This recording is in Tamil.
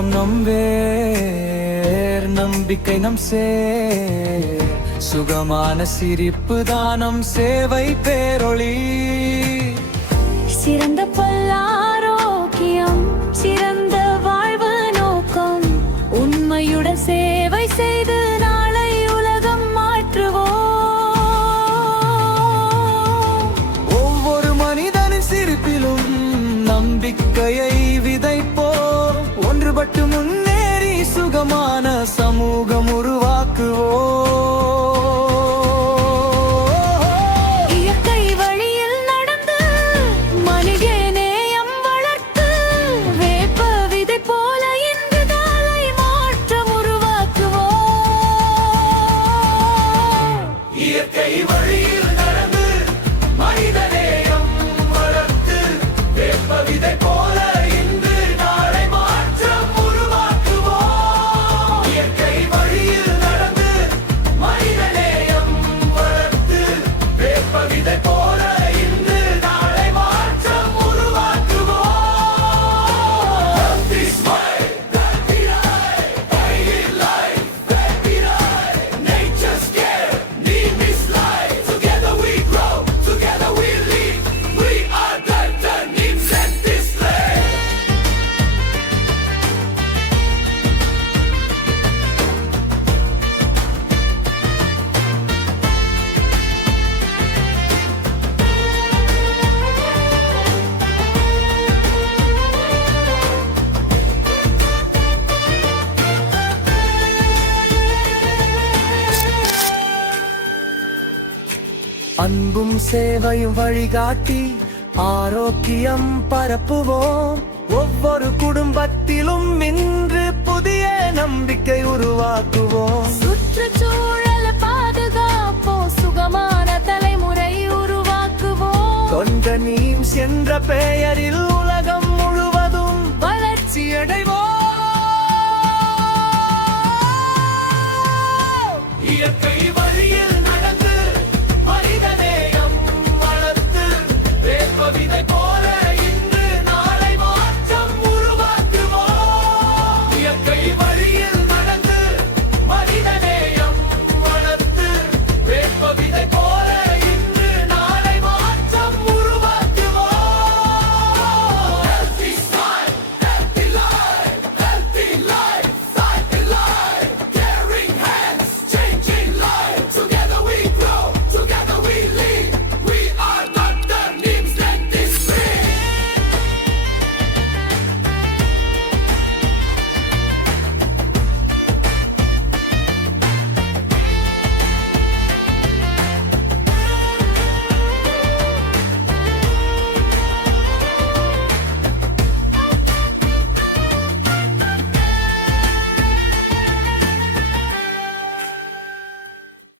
விருப்பம் நம்பேர் நம்பிக்கை நம் சுகமான சிரிப்பு தானம் சேவை பேரொளி சிறந்த பல்லாரோக்கியம் சிறந்த வாழ்வு நோக்கம் உண்மையுடன் சேவை செய்து நாளை உலகம் மாற்றுவோம். ஒவ்வொரு மனிதனின் சிரிப்பிலும் நம்பிக்கையை விதைப்போம். ஒன்றுபட்டு முன்னேறி சுகமான சமூகம் உருவாக்குவோம். அன்பும் சேவையும் வழிகாட்டி ஆரோக்கியம் பரப்புவோம். ஒவ்வொரு குடும்பத்திலும் இன்று புதிய நம்பிக்கை உருவாக்குவோம். சுற்றுச்சூழல் பாதுகாப்போம் சுகமான தலைமுறை உருவாக்குவோம். தொண்ட நீம்ஸ் என்ற பெயரில்